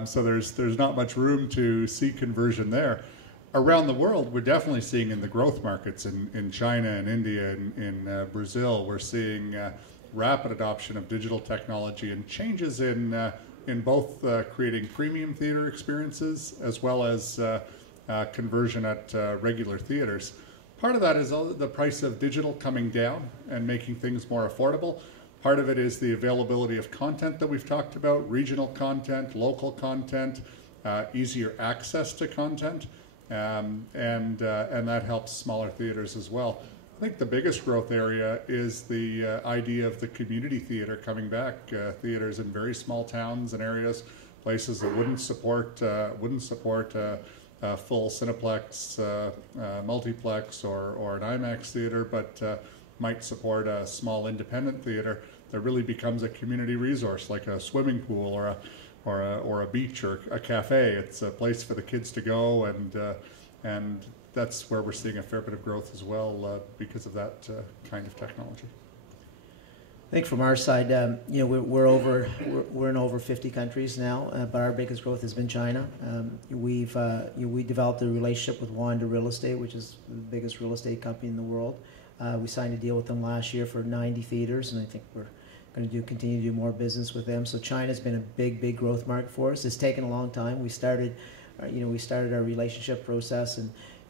so there's not much room to see conversion there. Around the world, we're definitely seeing in the growth markets in China and India and in Brazil, we're seeing rapid adoption of digital technology and changes in both creating premium theater experiences as well as conversion at regular theaters. Part of that is the price of digital coming down and making things more affordable. Part of it is the availability of content that we've talked about, regional content, local content, easier access to content, and that helps smaller theaters as well. I think the biggest growth area is the idea of the community theater coming back, theaters in very small towns and areas, places that wouldn't support full Cineplex, multiplex, or an IMAX theater, but might support a small independent theater that really becomes a community resource, like a swimming pool or a beach or a cafe. It's a place for the kids to go, and that's where we're seeing a fair bit of growth as well because of that kind of technology. I think from our side, you know, we're in over 50 countries now, but our biggest growth has been China. We developed a relationship with Wanda Real Estate, which is the biggest real estate company in the world. We signed a deal with them last year for 90 theaters, and I think we're going to continue to do more business with them. So China's been a big growth market for us. It's taken a long time. We started our relationship process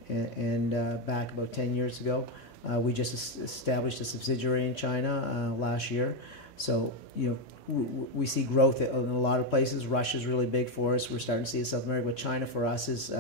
and back about 10 years ago. We just established a subsidiary in China last year. So, you know, we see growth in a lot of places. Russia's really big for us. We're starting to see it in South America. But China for us is,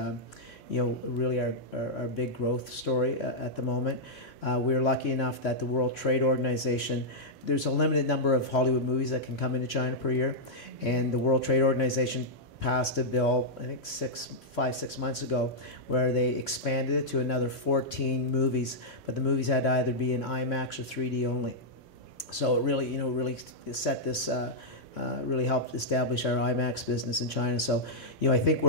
you know, really our big growth story at the moment. We're lucky enough that the World Trade Organization, there's a limited number of Hollywood movies that can come into China per year. And the World Trade Organization passed a bill, I think 5-6 months ago, where they expanded it to another 14 movies, but the movies had to either be in IMAX or 3D only. So it really, you know, really set this, really helped establish our IMAX business in China. So, you know, I think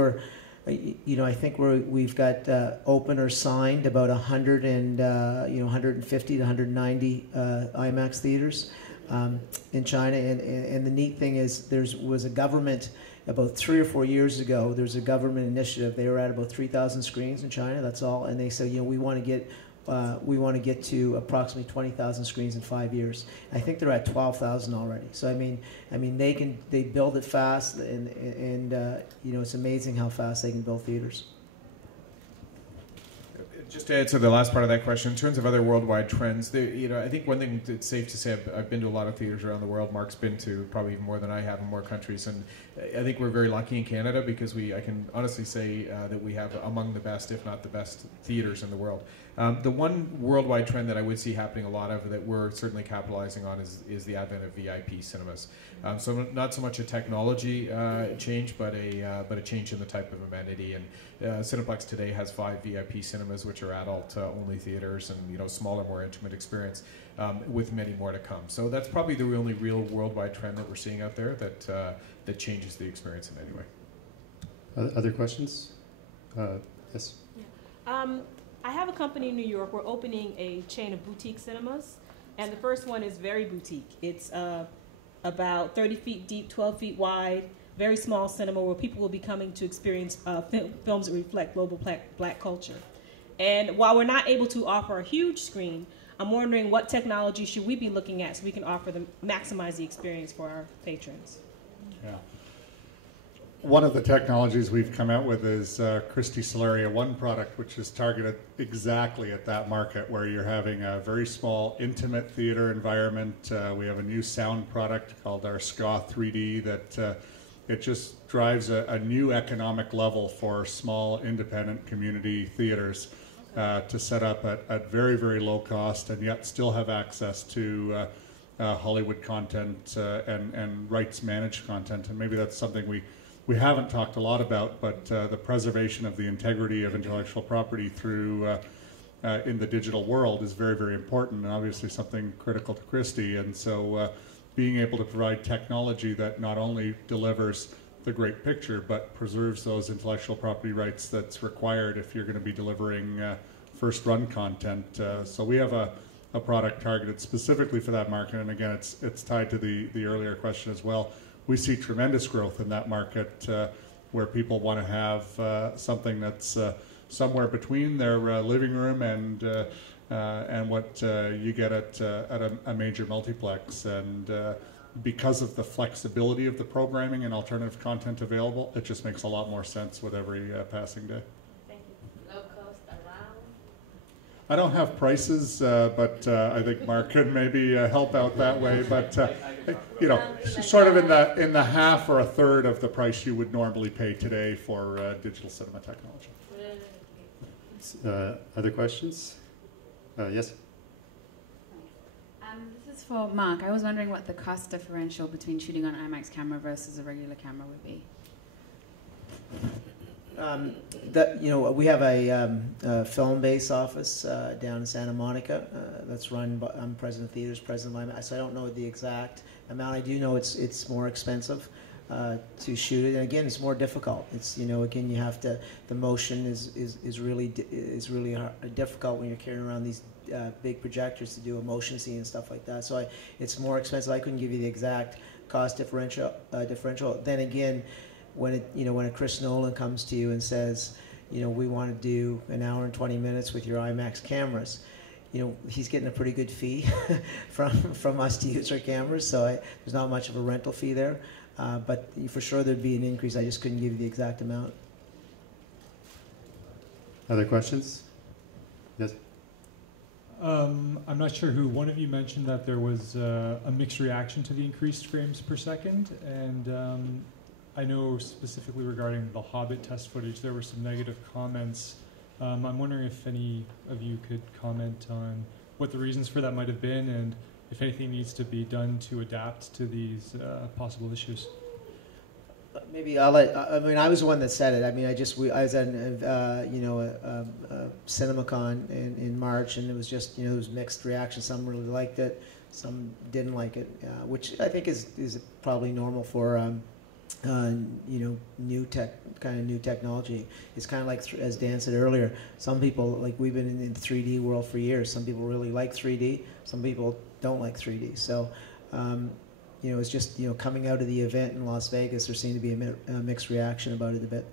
we've got open or signed about 150 to 190 IMAX theaters in China, and the neat thing is was a government. About 3 or 4 years ago, there's a government initiative. They were at about 3,000 screens in China. That's all, and they said, you know, we want to get to approximately 20,000 screens in 5 years. I think they're at 12,000 already. So I mean, they build it fast, and you know, it's amazing how fast they can build theaters. Just to answer the last part of that question, in terms of other worldwide trends, you know, I think one thing that's safe to say, I've been to a lot of theaters around the world. Mark's been to probably even more than I have in more countries, and I think we're very lucky in Canada because I can honestly say that we have among the best, if not the best, theaters in the world. The one worldwide trend that I would see happening a lot of that we're certainly capitalizing on is the advent of VIP cinemas. So not so much a technology change, but a change in the type of amenity. And Cineplex today has 5 VIP cinemas, which are adult-only theaters, and, you know, smaller, more intimate experience, with many more to come. So that's probably the only real worldwide trend that we're seeing out there that changes the experience in any way. Other questions? Yes. Yeah. I have a company in New York. We're opening a chain of boutique cinemas, and the first one is very boutique. It's about 30 feet deep, 12 feet wide, very small cinema where people will be coming to experience films that reflect global black culture. And while we're not able to offer a huge screen, I'm wondering what technology should we be looking at so we can maximize the experience for our patrons. Yeah. One of the technologies we've come out with is Christie Solaria 1 product, which is targeted exactly at that market where you're having a very small, intimate theater environment. We have a new sound product called our SCA 3D that it just drives a new economic level for small independent community theaters to set up at very, very low cost and yet still have access to Hollywood content and rights managed content. And maybe that's something we haven't talked a lot about, but the preservation of the integrity of intellectual property through in the digital world is very, very important, and obviously something critical to Christie. And so being able to provide technology that not only delivers the great picture, but preserves those intellectual property rights that's required if you're going to be delivering first-run content. So we have a product targeted specifically for that market, and again, it's tied to the earlier question as well. We see tremendous growth in that market where people want to have something that's somewhere between their living room and what you get at a major multiplex. And because of the flexibility of the programming and alternative content available, it just makes a lot more sense with every passing day. Thank you. Low cost around? I don't have prices, but I think Mark could maybe help out that way. But you know, sort of in the half or a third of the price you would normally pay today for digital cinema technology. Other questions? Yes? This is for Mark. I was wondering what the cost differential between shooting on an IMAX camera versus a regular camera would be. We have a film-based office down in Santa Monica that's run by, I'm president of theaters, president of IMAX, so I don't know the exact amount. I do know it's more expensive to shoot it, and again, it's more difficult. It's, again, you have to, the motion is really difficult when you're carrying around these big projectors to do a motion scene and stuff like that. So it's more expensive. I couldn't give you the exact cost differential. Then again, when a Chris Nolan comes to you and says, we want to do an hour and 20 minutes with your IMAX cameras, he's getting a pretty good fee from us to use our cameras. So there's not much of a rental fee there. But for sure there'd be an increase. I just couldn't give you the exact amount. Other questions? Yes? I'm not sure who. One of you mentioned that there was a mixed reaction to the increased frames per second, and I know specifically regarding the Hobbit test footage, there were some negative comments. I'm wondering if any of you could comment on what the reasons for that might have been, and if anything needs to be done to adapt to these possible issues. Maybe I'll let. I mean, I was the one that said it. I mean, I was at a CinemaCon in March, and it was just there was mixed reaction. Some really liked it, some didn't like it, which I think is probably normal for new technology. It's kind of like, as Dan said earlier, some people, like, we've been in the 3D world for years. Some people really like 3D. Some people don't like 3D. So, it's just, coming out of the event in Las Vegas, there seemed to be a mixed reaction about it a bit.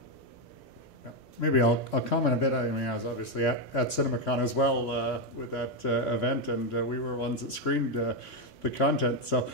Yeah. Maybe I'll comment a bit. I mean, I was obviously at CinemaCon as well with that event, and we were ones that screened the content. So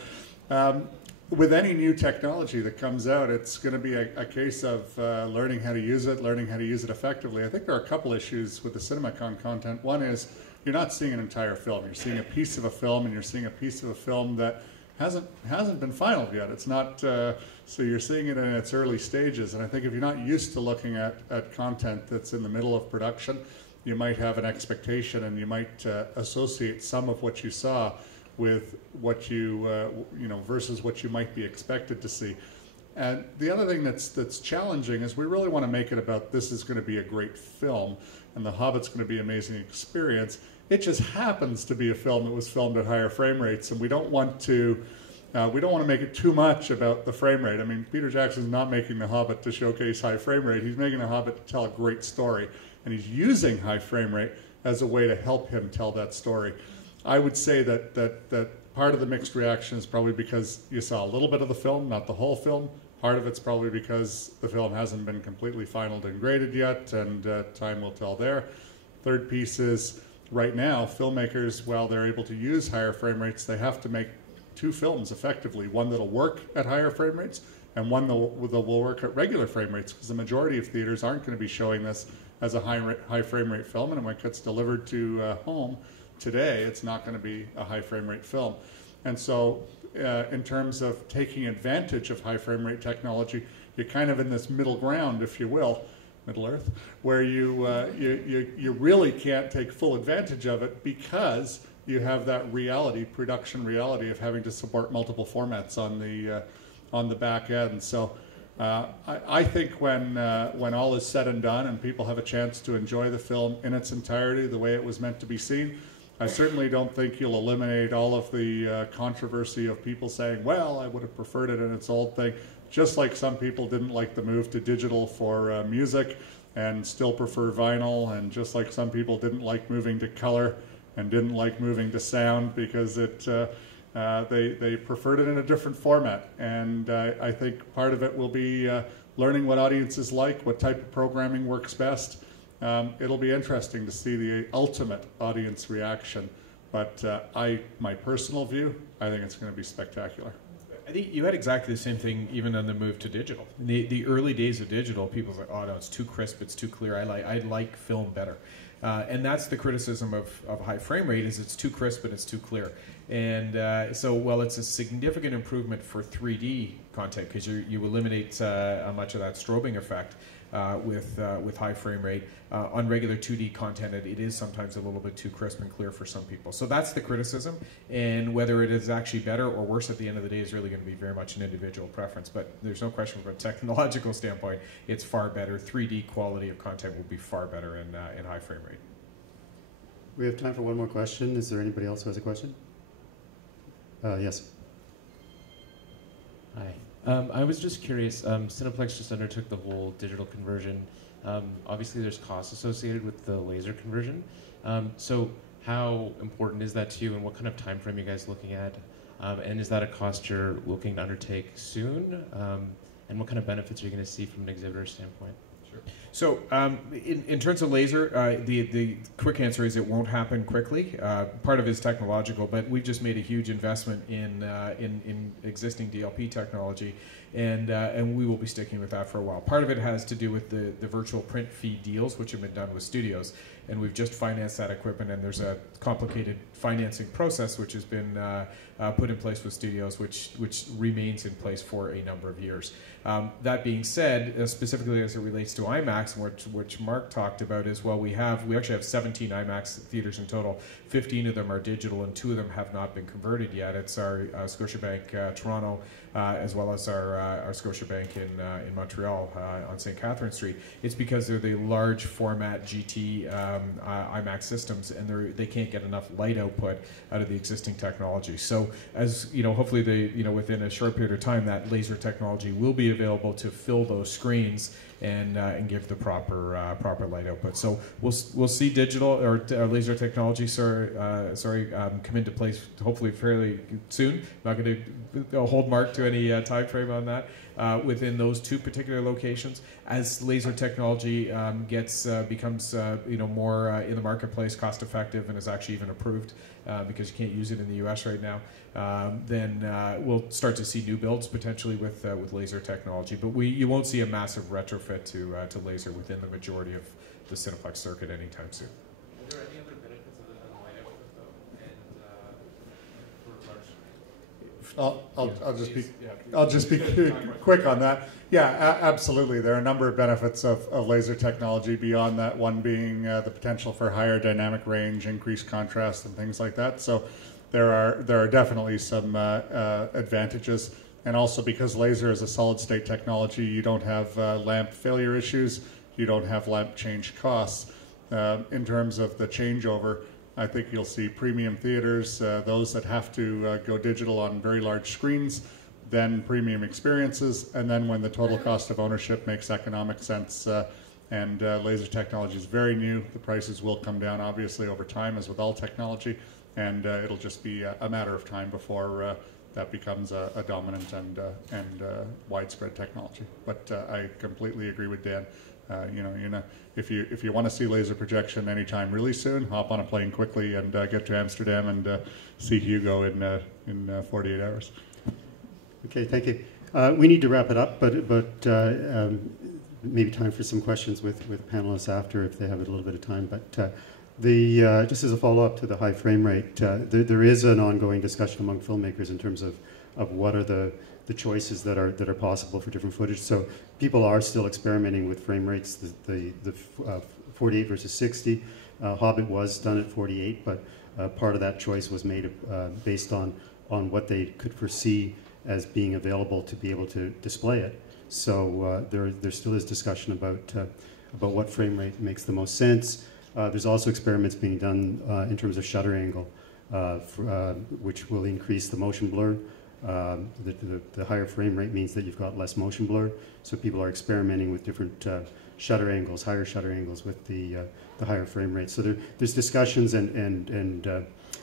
with any new technology that comes out, it's going to be a case of learning how to use it effectively. I think there are a couple issues with the CinemaCon content. One is you're not seeing an entire film. You're seeing a piece of a film, and you're seeing a piece of a film that hasn't been final yet. It's not, so you're seeing it in its early stages. And I think if you're not used to looking at content that's in the middle of production, you might have an expectation, and you might associate some of what you saw with what versus what you might be expected to see. And the other thing that's challenging is we really want to make it about, this is going to be a great film, and The Hobbit's going to be an amazing experience. It just happens to be a film that was filmed at higher frame rates, and we don't want to make it too much about the frame rate. I mean, Peter Jackson's not making The Hobbit to showcase high frame rate. He's making The Hobbit to tell a great story, and he's using high frame rate as a way to help him tell that story. I would say that part of the mixed reaction is probably because you saw a little bit of the film, not the whole film. Part of it's probably because the film hasn't been completely finalized and graded yet, and time will tell there. Third piece is, right now, filmmakers, while they're able to use higher frame rates, they have to make two films effectively, one that'll work at higher frame rates and one that will work at regular frame rates, because the majority of theaters aren't going to be showing this as a high frame rate film, and when it gets delivered to home today, it's not going to be a high frame rate film. And so in terms of taking advantage of high frame rate technology, you're kind of in this middle ground, if you will, Middle Earth, where you really can't take full advantage of it because you have that reality, production reality of having to support multiple formats on the back end. So I think when all is said and done and people have a chance to enjoy the film in its entirety, the way it was meant to be seen, I certainly don't think you'll eliminate all of the controversy of people saying, well, I would have preferred it in its old thing. Just like some people didn't like the move to digital for music and still prefer vinyl, and just like some people didn't like moving to color and didn't like moving to sound because they preferred it in a different format. And I think part of it will be learning what audiences like, what type of programming works best. It'll be interesting to see the ultimate audience reaction. But my personal view, I think it's going to be spectacular. I think you had exactly the same thing even on the move to digital. In the early days of digital, people were like, oh no, it's too crisp, it's too clear, I like film better. And that's the criticism of high frame rate, is it's too crisp and it's too clear. And so while it's a significant improvement for 3D content, because you eliminate much of that strobing effect with high frame rate, on regular 2D content, it is sometimes a little bit too crisp and clear for some people. So that's the criticism, and whether it is actually better or worse at the end of the day is really going to be very much an individual preference. But there's no question from a technological standpoint, it's far better. 3D quality of content will be far better in high frame rate. We have time for one more question. Is there anybody else who has a question? Yes. Hi. I was just curious, Cineplex just undertook the whole digital conversion. Obviously there's costs associated with the laser conversion. So how important is that to you, and what kind of time frame are you guys looking at? And is that a cost you're looking to undertake soon? And what kind of benefits are you going to see from an exhibitor standpoint? Sure. So in terms of laser, the quick answer is it won't happen quickly. Part of it is technological, but we've just made a huge investment in existing DLP technology, and we will be sticking with that for a while. Part of it has to do with the virtual print feed deals, which have been done with studios, and we've just financed that equipment, and there's a complicated financing process which has been put in place with studios, which remains in place for a number of years. That being said, specifically as it relates to IMAX, which Mark talked about as well, we actually have 17 IMAX theaters in total. 15 of them are digital, and 2 of them have not been converted yet. It's our Scotiabank Toronto, as well as our Scotiabank in Montreal on St. Catherine Street. It's because they're the large format GT IMAX systems, and they can't get enough light output out of the existing technology. So as you know, hopefully within a short period of time, that laser technology will be available to fill those screens and give the proper light output. So we'll see digital or laser technology come into place hopefully fairly soon. Not going to hold Mark to any time frame on that. Within those 2 particular locations, as laser technology becomes more in the marketplace, cost effective, and is actually even approved because you can't use it in the U.S. right now, then we'll start to see new builds potentially with laser technology. But you won't see a massive retrofit to laser within the majority of the Cineplex circuit anytime soon. Are there any other benefits other than light output though? I'll just be quick on that. Yeah, absolutely. There are a number of benefits of laser technology beyond that one being the potential for higher dynamic range, increased contrast, and things like that. So there are definitely some advantages. And also because laser is a solid state technology, you don't have lamp failure issues, you don't have lamp change costs. In terms of the changeover, I think you'll see premium theaters, those that have to go digital on very large screens, then premium experiences, and then when the total cost of ownership makes economic sense, and laser technology is very new, the prices will come down obviously over time, as with all technology, and it'll just be a matter of time before that becomes a dominant and widespread technology. But I completely agree with Dan. If you want to see laser projection anytime really soon, hop on a plane quickly and get to Amsterdam and see Hugo in 48 hours. Okay, thank you. We need to wrap it up, but maybe time for some questions with panelists after if they have a little bit of time. But Just as a follow-up to the high frame rate, there is an ongoing discussion among filmmakers in terms of what are the choices that are possible for different footage. So people are still experimenting with frame rates, the 48 versus 60. Hobbit was done at 48, but part of that choice was made based on what they could foresee as being available to be able to display it. So there still is discussion about what frame rate makes the most sense. There's also experiments being done in terms of shutter angle, which will increase the motion blur. The higher frame rate means that you've got less motion blur. So people are experimenting with different shutter angles, higher shutter angles with the higher frame rate. So there's discussions and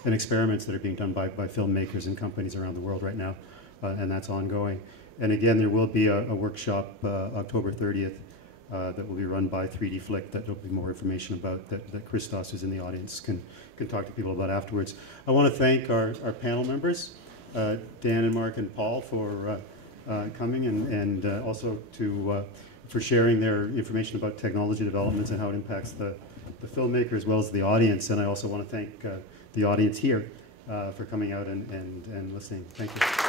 experiments that are being done by filmmakers and companies around the world right now, and that's ongoing. And again, there will be a workshop October 30th that will be run by 3D Flick that there'll be more information about that Christos, who's in the audience, can talk to people about afterwards. I want to thank our panel members, Dan and Mark and Paul, for coming and also for sharing their information about technology developments and how it impacts the filmmaker as well as the audience. And I also want to thank the audience here for coming out and listening. Thank you.